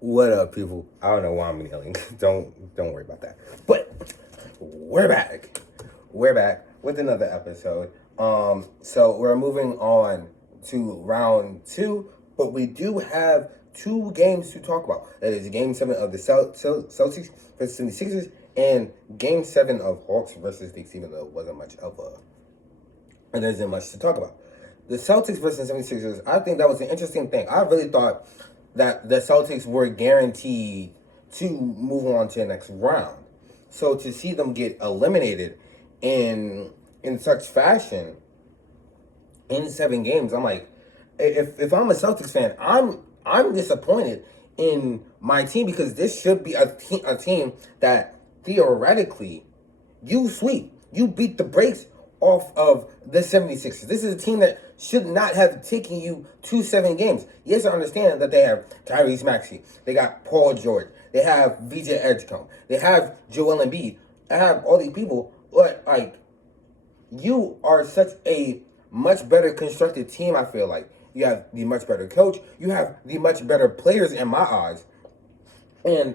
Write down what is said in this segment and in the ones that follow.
What up, people? I don't know why I'm yelling. Don't worry about that. But we're back. We're back with another episode. So we're moving on to round two, but we do have two games to talk about. That is Game 7 of the Celtics versus 76ers and Game 7 of Hawks versus Knicks, even though it wasn't much of a... And there isn't much to talk about. The Celtics versus 76ers, I think that was an interesting thing. I really thought that the Celtics were guaranteed to move on to the next round. So to see them get eliminated in such fashion in 7 games, I'm like, if I'm a Celtics fan, I'm disappointed in my team because this should be a team that theoretically you sweep. You beat the brakes off of the 76ers. This is a team that should not have taken you to 7 games. Yes, I understand that they have Tyrese Maxey. They got Paul George. They have VJ Edgecombe. They have Joel Embiid. They have all these people. But, you are such a much better constructed team, I feel like. You have the much better coach. You have the much better players in my eyes. And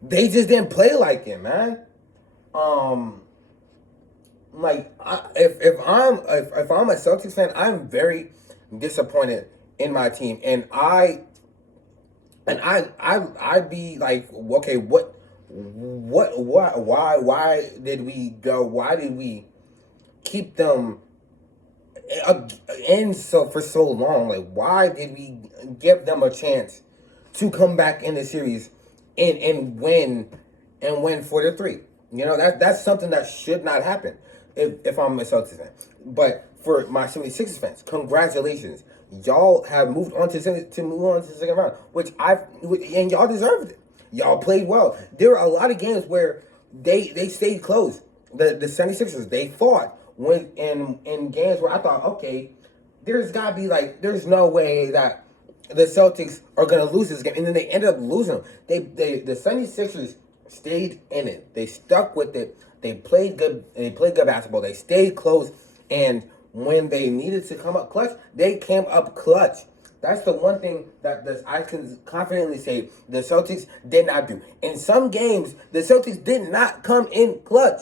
they just didn't play like it, man. If I'm a Celtics fan, I'm very disappointed in my team, and I'd be like, okay, why did we go? Why did we keep them in for so long? Like, why did we give them a chance to come back in the series and win 4-3? You know, that's something that should not happen if I'm a Celtics fan. But for my 76ers fans, congratulations. Y'all have moved on to move on to the second round, and y'all deserved it. Y'all played well. There are a lot of games where they stayed close. The 76ers, they fought when in games where I thought, okay, there's there's no way that the Celtics are gonna lose this game, and then they ended up losing them. The 76ers stayed in it. They stuck with it. They played good. They played good basketball. They stayed close, and when they needed to come up clutch, they came up clutch. That's the one thing that I can confidently say the Celtics did not do. In some games, the Celtics did not come in clutch.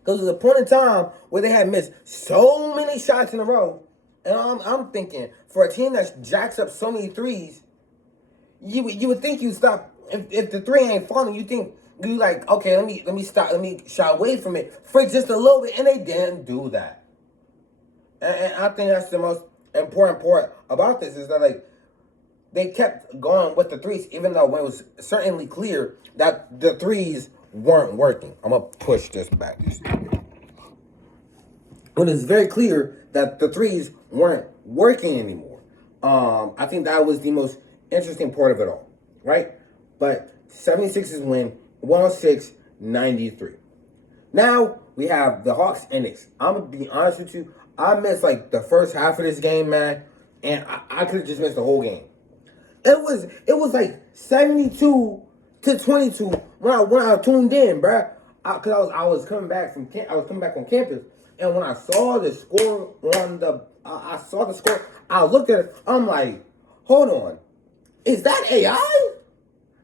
Because there was a point in time where they had missed so many shots in a row, and I'm thinking, for a team that jacks up so many threes, you would think you stop. If the three ain't falling, you think you like, okay, let me stop, let me shy away from it for just a little bit, and they didn't do that. And I think that's the most important part about this is that they kept going with the threes, even though when it was certainly clear that the threes weren't working. I'm gonna push this back. When it's very clear that the threes weren't working anymore. I think that was the most interesting part of it all, right? But 76ers win 106-93. Now we have the Hawks and Knicks. I'm going to be honest with you. I missed the first half of this game, man. And I could have just missed the whole game. It was like 72-22 when I tuned in, bruh. Cause I was coming back from on campus, and when I saw the score I looked at it. I'm like, hold on, is that AI?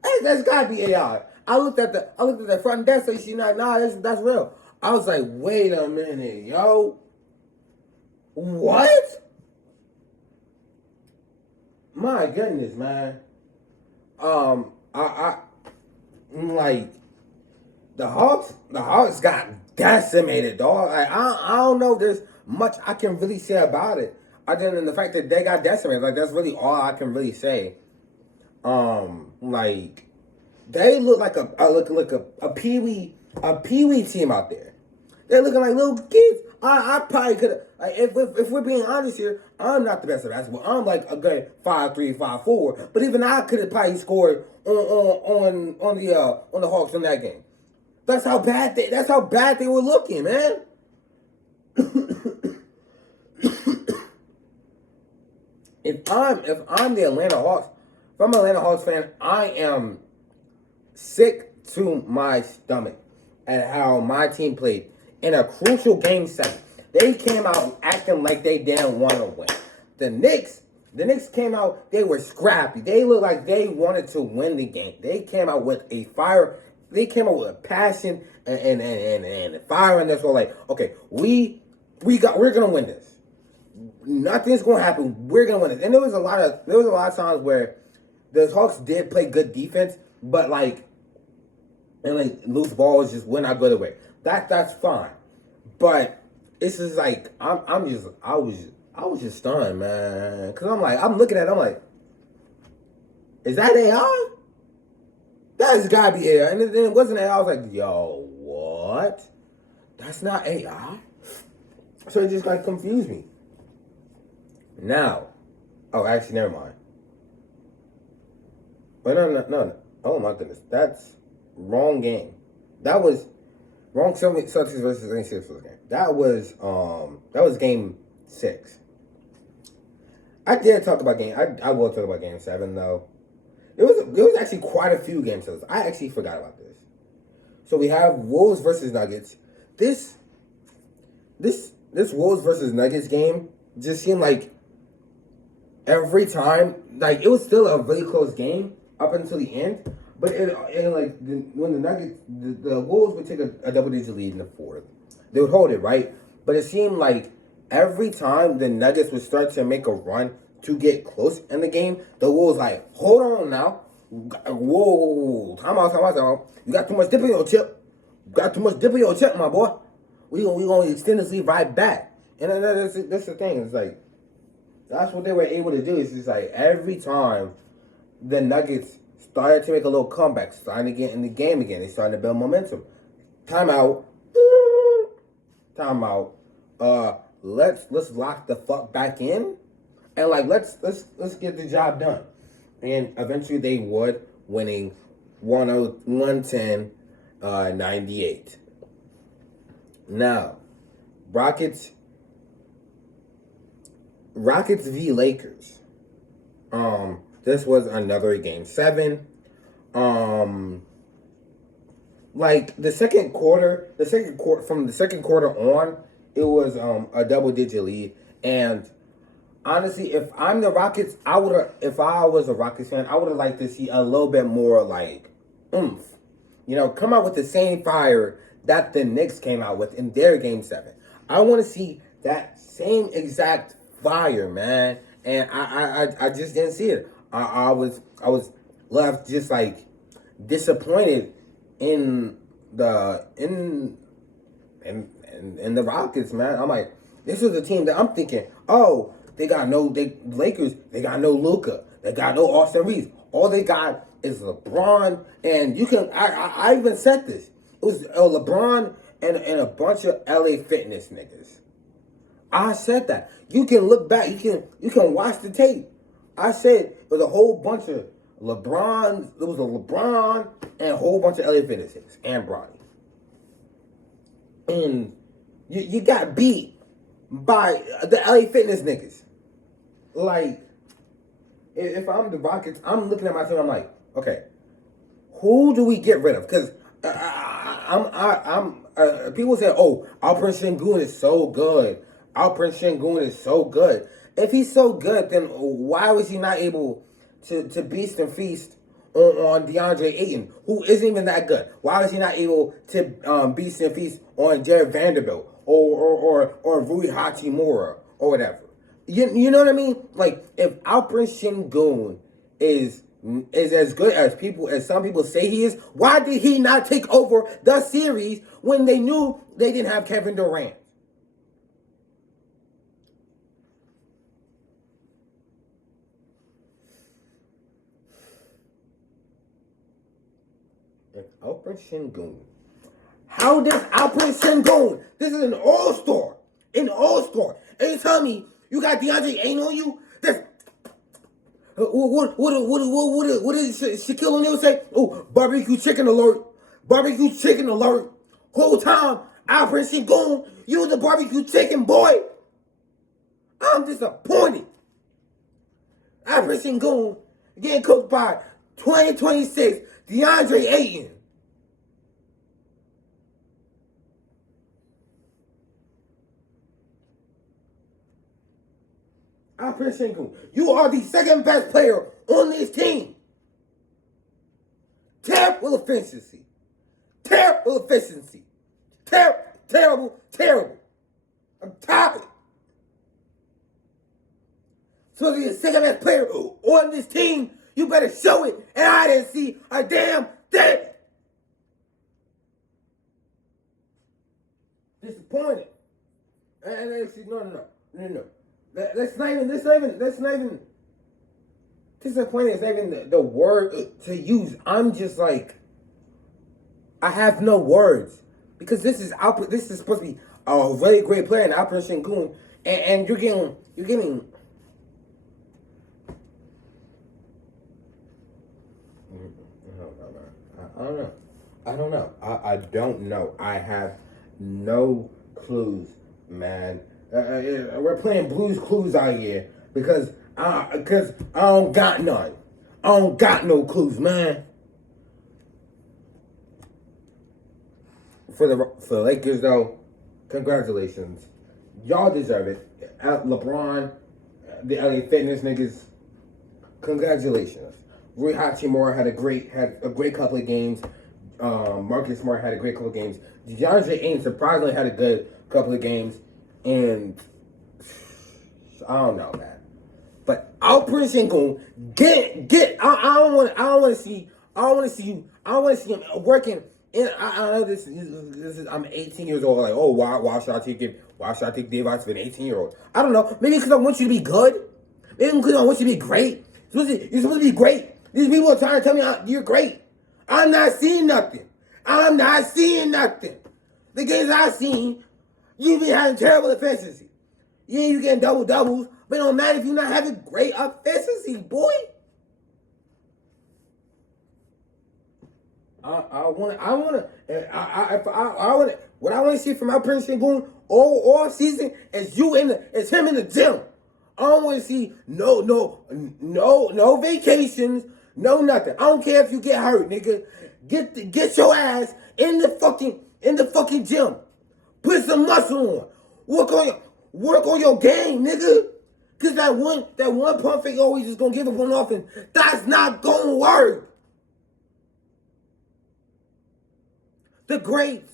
Hey, that's gotta be AI. I looked at the front desk, so she's like, nah, that's real. I was like, wait a minute, yo, what? My goodness, man. I like the Hawks got decimated, dog. I don't know if there's much I can really say about it other than the fact that they got decimated. Like, that's really all I can really say. They look like a peewee team out there. They're looking like little kids. I probably could have, if we're being honest here, I'm not the best at basketball. I'm like a good 5'3", 5'4", but even I could have probably scored on the Hawks in that game. That's how bad they were looking, man. If I'm the Atlanta Hawks, if I'm an Atlanta Hawks fan, I am sick to my stomach at how my team played in a crucial game 7. They came out acting like they didn't want to win. The Knicks The Knicks came out, they were scrappy. They looked like they wanted to win the game. They came out with a fire. They came out with a passion and fire, and that's all like, okay, we're gonna win this. Nothing's gonna happen. We're gonna win it. And there was a lot of times where the Hawks did play good defense, but loose balls just went out good away. That's fine. But it's just like I was just stunned, man. Cause I'm looking at it, I'm like, is that AI? That's gotta be AI. And then it wasn't AI. I was like, yo, what? That's not AI. So it just like confused me. Now, oh, actually, never mind. But no. Oh my goodness, that's wrong game. That was wrong. Celtics versus 76ers game. That was game 6. I did talk about game. I will talk about game 7 though. There was actually quite a few game 7s. I actually forgot about this. So we have Wolves versus Nuggets. This Wolves versus Nuggets game just seemed like every time, like it was still a really close game up until the end. But when the Nuggets, the Wolves would take a double-digit lead in the fourth, they would hold it, right? But it seemed like every time the Nuggets would start to make a run to get close in the game, the Wolves like, hold on now, whoa, time out. You got too much dip in your chip. My boy. We gonna extend this lead right back. And then that's the thing. It's like that's what they were able to do. It's just like every time the Nuggets started to make a little comeback, starting to get in the game again. They started to build momentum. Timeout. Timeout. Let's lock the fuck back in, and like let's get the job done. And eventually they would, winning 110, 98. Now, Rockets v Lakers. This was another game 7. Like the second quarter from the second quarter on, it was a double digit lead. And honestly, if I'm the Rockets, if I was a Rockets fan, I would have liked to see a little bit more like oomph. Come out with the same fire that the Knicks came out with in their game 7. I want to see that same exact fire, man. And I just didn't see it. I was left just like disappointed in the Rockets, man. I'm like, this is a team that I'm thinking, oh, Lakers, they got no Luka, they got no Austin Reeves. All they got is LeBron, and I even said this. It was LeBron and a bunch of LA Fitness niggas. I said that. You can look back. You can watch the tape. I said it was a whole bunch of LeBron. There was a LeBron and a whole bunch of LA Fitness niggas and Bronny. And you got beat by the LA Fitness niggas. Like, if I'm the Rockets, I'm looking at my team. I'm like, okay, who do we get rid of? Because people say, oh, Alperen Sengun is so good. If he's so good, then why was he not able to beast and feast on DeAndre Ayton, who isn't even that good? Why was he not able to beast and feast on Jared Vanderbilt or Rui Hachimura or whatever? You know what I mean? Like, if Alperen Sengun is as good as some people say he is, why did he not take over the series when they knew they didn't have Kevin Durant? Alperen Sengun. How does Alperen Sengun? This is an all-star. And you tell me you got DeAndre Ayton on you? What did Shaquille O'Neal say? Oh, barbecue chicken alert. Whole time, Alperen Sengun, you the barbecue chicken boy. I'm disappointed. Alperen Sengun getting cooked by 2026 DeAndre Ayton. Alperen Sengun, you are the second best player on this team. Terrible efficiency. Terrible efficiency. Terrible. I'm tired of it. So to be the second best player on this team, you better show it. And I didn't see a damn thing. Disappointed. And no. That's not even disappointed is not even the word to use. I'm just like, I have no words. Because this is supposed to be a really great player in Alperen Sengun, and you're getting I don't know. I have no clues, man. We're playing Blues Clues out here because I don't got none. I don't got no clues, man. For the Lakers though, congratulations. Y'all deserve it. LeBron, the LA Fitness niggas, congratulations. Rui Hachimura had a great couple of games. Marcus Smart had a great couple of games. DeAndre Ayton surprisingly had a good couple of games, and I don't know, man. But Alperen Sengun, get. I don't want to see him working. And I know this is. I'm 18 years old. Like, oh, why should I take him? Why should I take the advice of an 18-year-old? I don't know. Maybe because I want you to be good. Maybe because I want you to be great. You're supposed to be great. These people are trying to tell me you're great. I'm not seeing nothing. The games I've seen, you've been having terrible efficiency. Yeah, you getting doubles, but it don't matter if you're not having great efficiency, boy. What I want to see from Alperen Sengun all season is him in the gym. I don't want to see no vacations, no nothing. I don't care if you get hurt, nigga. Get your ass in the fucking gym. Put some muscle on. Work on your game, nigga. Cause that one pump fake always just gonna give up on offense. That's not gonna work. The greats,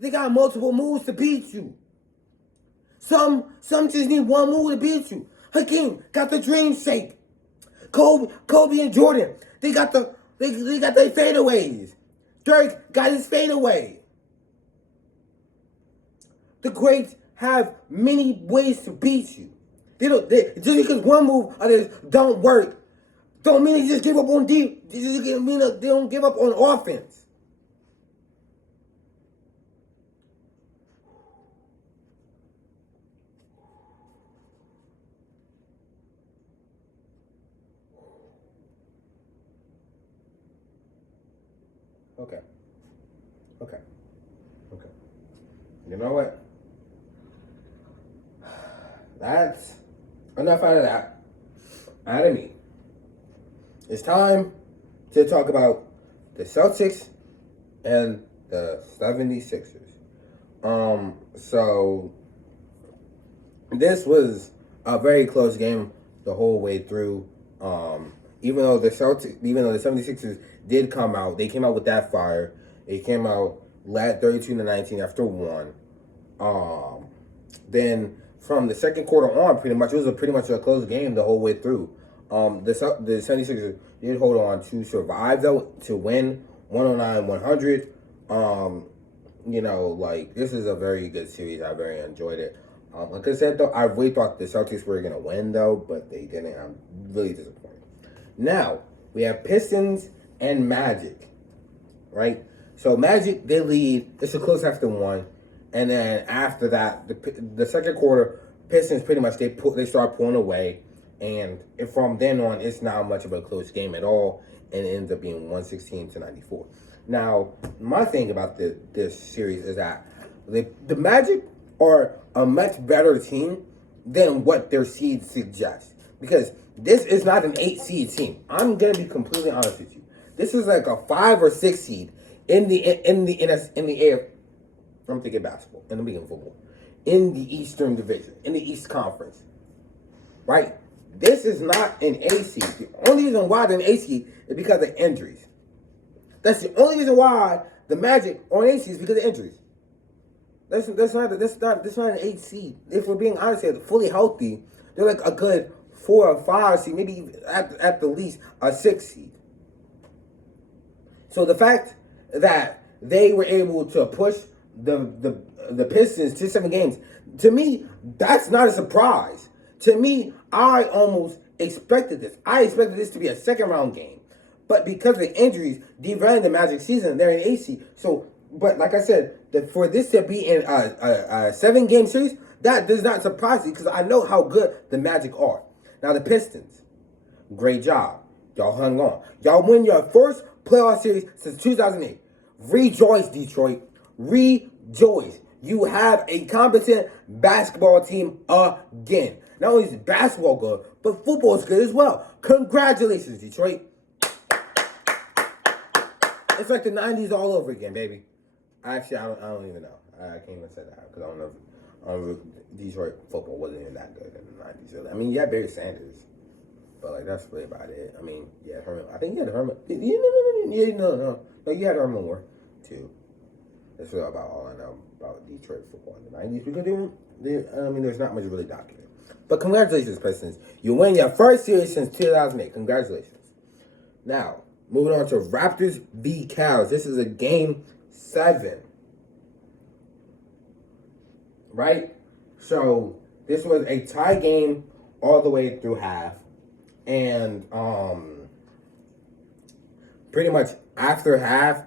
they got multiple moves to beat you. Some just need one move to beat you. Hakeem got the dream shake. Kobe and Jordan, they got their fadeaways. Dirk got his fadeaway. The greats have many ways to beat you. Just because one move of this don't work, don't mean they just give up on deep. They don't give up on offense. Okay. You know what? That's enough out of that. Out of me. It's time to talk about the Celtics and the 76ers. So this was a very close game the whole way through. Even though the 76ers did come out, they came out with that fire. They came out led 32-19 after one. Then from the second quarter on, it was pretty much a close game the whole way through. The 76ers did hold on to survive though, to win 109-100. This is a very good series. I very enjoyed it. Like I said though, I really thought the Celtics were gonna win though, but they didn't. I'm really disappointed. Now we have Pistons and Magic, right? So Magic, they lead. It's a close after one, and then after that, the second quarter, Pistons pretty much they start pulling away, and from then on, it's not much of a close game at all, and it ends up being 116-94. Now, my thing about this series is that the Magic are a much better team than what their seeds suggest, because this is not an 8 seed team. I'm gonna be completely honest with you. This is like a 5 or 6 seed in the air. I'm thinking basketball, and I'm thinking football. In the Eastern Division, in the East Conference. right? This is not an A seed. The only reason why they're an A seed is because of injuries. That's the only reason why the Magic are an A seed is because of injuries. That's not an 8 seed. If we're being honest here, fully healthy, they're like a good 4 or 5 seed, maybe at the least a 6 seed. So the fact that they were able to push the Pistons to 7 games, to me, that's not a surprise. To me, I almost expected this. I expected this to be a second round game. But because of the injuries derailing the Magic season, they're in AC. So, but like I said, for this to be in a 7-game series, that does not surprise me because I know how good the Magic are. Now, the Pistons, great job. Y'all hung on. Y'all win your first playoff series since 2008. Rejoice, Detroit. Rejoice. You have a competent basketball team again. Not only is basketball good, but football is good as well. Congratulations, Detroit. It's like the 90s all over again, baby. Actually, I don't even know. I can't even say that because I don't know if Detroit football wasn't even that good in the 90s. I mean, you had Barry Sanders. But, like, that's really about it. I mean, yeah, Herman. I think you had Herman. No, you had Herman Moore, too. That's really about all I know about Detroit football in the 90s. Because, there's not much really documented. But congratulations, Pistons. You win your first series since 2008. Congratulations. Now, moving on to Raptors v. Cavs. This is a game 7. Right? So, this was a tie game all the way through half. And pretty much after half,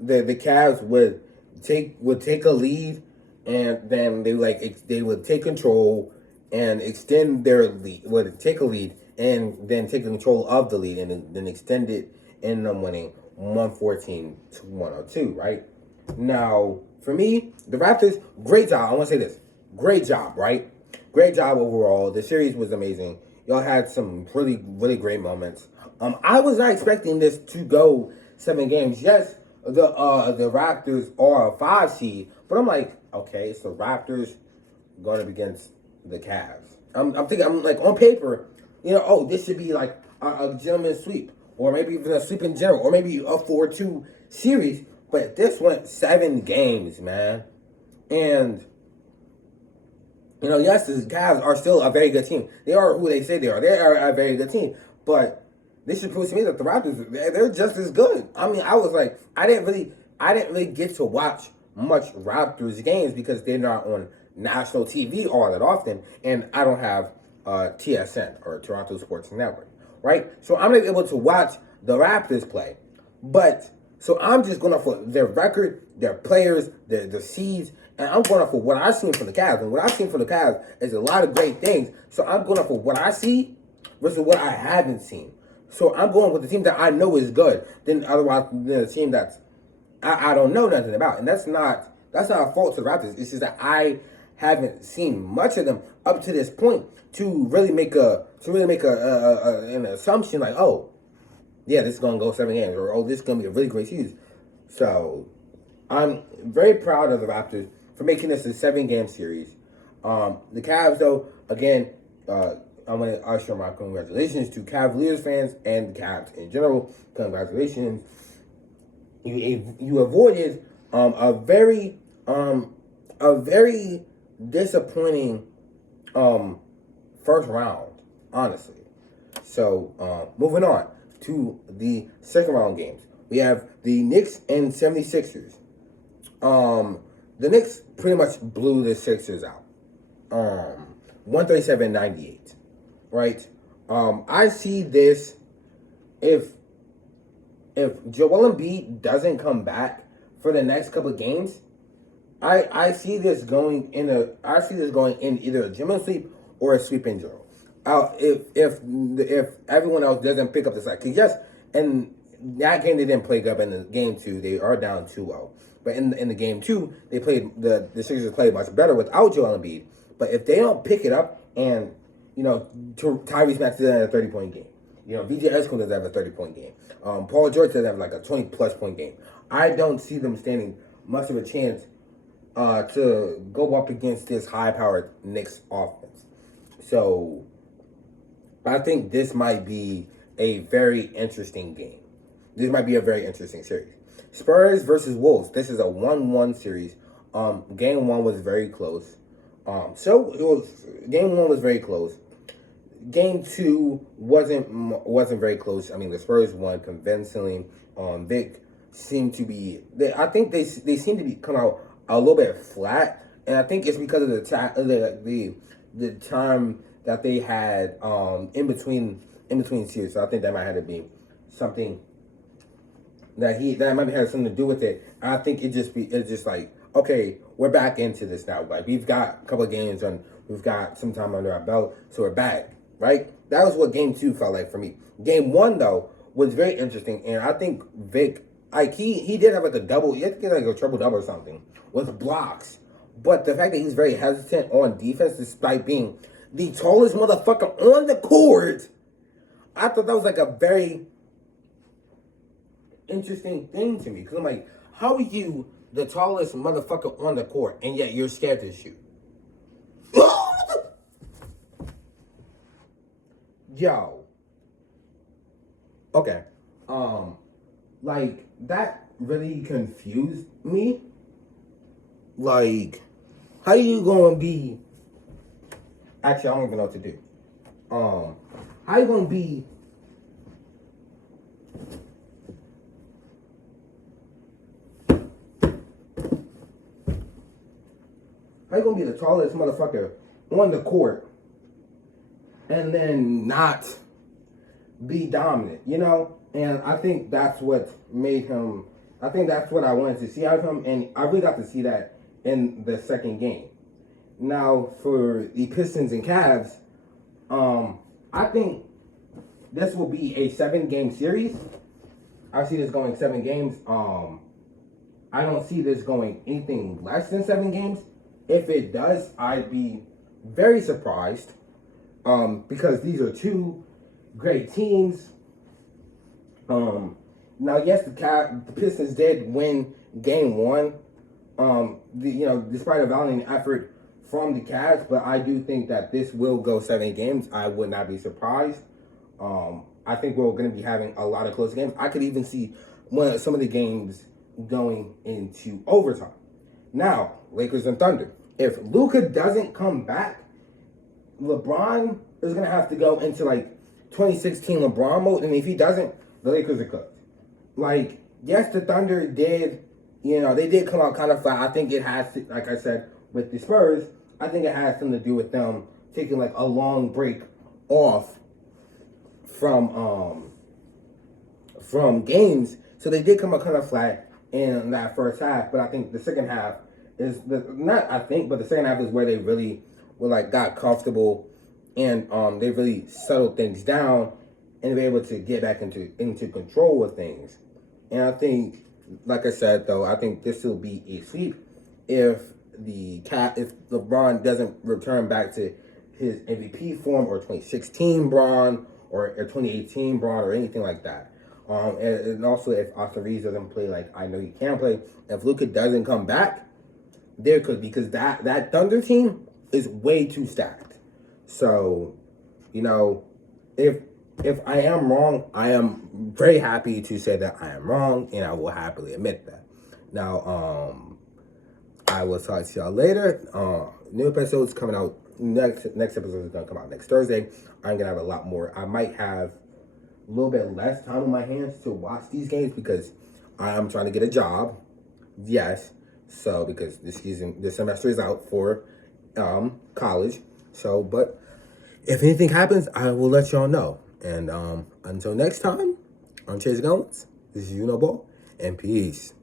the Cavs would take a lead, and then they would take control and extend their lead. Would take a lead and then take control of the lead and then extend it, and them winning 114 to 102. Right now, for me, the Raptors, great job. I want to say this, great job. Right, great job overall. The series was amazing. Y'all had some really, really great moments. I was not expecting this to go 7 games. Yes, the Raptors are a 5 seed, but I'm like, okay, it's the Raptors going up against the Cavs. I'm thinking, I'm like, on paper, this should be like a gentleman's sweep, or maybe even a sweep in general, or maybe a 4-2 series. But this went 7 games, man, and. Yes, the Cavs are still a very good team. They are who they say they are. They are a very good team. But this should prove to me that the Raptors, they're just as good. I mean, I was like, I didn't really get to watch much Raptors games because they're not on national TV all that often, and I don't have TSN, or Toronto Sports Network, right? So I'm not able to watch the Raptors play. But so I'm just going off for their record, their players, the seeds. And I'm going off for what I've seen from the Cavs. And what I've seen from the Cavs is a lot of great things. So I'm going off for what I see versus what I haven't seen. So I'm going with the team that I know is good. Then otherwise, the team that I don't know nothing about. And that's not a fault to the Raptors. It's just that I haven't seen much of them up to this point to really make an assumption like, oh, yeah, this is going to go 7 games, or oh, this is going to be a really great season. So I'm very proud of the Raptors for making this a 7-game series. The Cavs, though, again, I'm going to usher my congratulations to Cavaliers fans and the Cavs in general. Congratulations. You avoided a very disappointing first round, honestly. So, moving on to the second round games. We have the Knicks and 76ers. The Knicks pretty much blew the Sixers out. 137-98. Right? I see this, if Joel Embiid doesn't come back for the next couple of games, I see this going in either a gentleman sweep or a sweep in general. If everyone else doesn't pick up the slack, because yes, and that game they didn't play good. In the game 2, they are down 2-0. But in the game 2, they played the Sixers played much better without Joel Embiid. But if they don't pick it up, and Tyrese Maxey doesn't have a 30-point game, VJ Esco doesn't have a 30-point game, Paul George doesn't have like a 20+ point game, I don't see them standing much of a chance to go up against this high-powered Knicks offense. So But I think this might be a very interesting game. This might be a very interesting series. Spurs versus Wolves. This is a 1-1 series. Game one was very close. So it was game one was very close. Game two wasn't very close. I mean, the Spurs won convincingly. Vic seemed to be. I think they seem to be come out a little bit flat, and I think it's because of the time that they had in between series. So I think that might have to be something that might have something to do with it. I think it's just like, okay, we're back into this now. Like, we've got a couple of games and we've got some time under our belt, so we're back, right? That was what game two felt like for me. Game one though was very interesting, and I think Vic, like he did have like a double, he had to get like a triple double or something with blocks. But the fact that he's very hesitant on defense, despite being the tallest motherfucker on the court, I thought that was like a very interesting thing to me. Because I'm like, how are you the tallest motherfucker on the court and yet you're scared to shoot? Yo. Okay. Like, that really confused me. Like, how you gonna be... Actually, I don't even know what to do. How you gonna be... How you gonna be the tallest motherfucker on the court and then not be dominant, you know? And I think that's what made him... I think that's what I wanted to see out of him, and I really got to see that in the second game. Now, for the Pistons and Cavs, I think this will be a 7-game series. I see this going 7 games. I don't see this going anything less than 7 games. If it does, I'd be very surprised, because these are two great teams. Now, yes, the Pistons did win game one. Despite a valiant effort from the Cavs, but I do think that this will go 7 games. I would not be surprised. I think we're going to be having a lot of close games. I could even see some of the games going into overtime. Now, Lakers and Thunder. If Luka doesn't come back, LeBron is going to have to go into like 2016 LeBron mode, and if he doesn't, the Lakers are cooked. Like, yes, the Thunder did, they did come out kind of flat. I think it has to, like I said, with the Spurs, I think it has something to do with them taking like a long break off from games. So they did come out kind of flat in that first half, but I think the second half is the second half is where they really got comfortable, and they really settled things down and were able to get back into control of things. And I think, like I said though, I think this will be a sweep if LeBron doesn't return back to his MVP form, or 2016 Bron, or 2018 Bron, or anything like that. And also, if Austin Reeves doesn't play like I know he can play, if Luka doesn't come back, there could, because that Thunder team is way too stacked. So, if I am wrong, I am very happy to say that I am wrong, and I will happily admit that. Now, I will talk to y'all later. New episodes coming out next episode is gonna come out next Thursday. I'm gonna have a lot more. I might have a little bit less time on my hands to watch these games because I am trying to get a job. Yes. So, because this semester is out for college. So, but if anything happens, I will let y'all know. And until next time, I'm Chase Goins. This is Ball, and peace.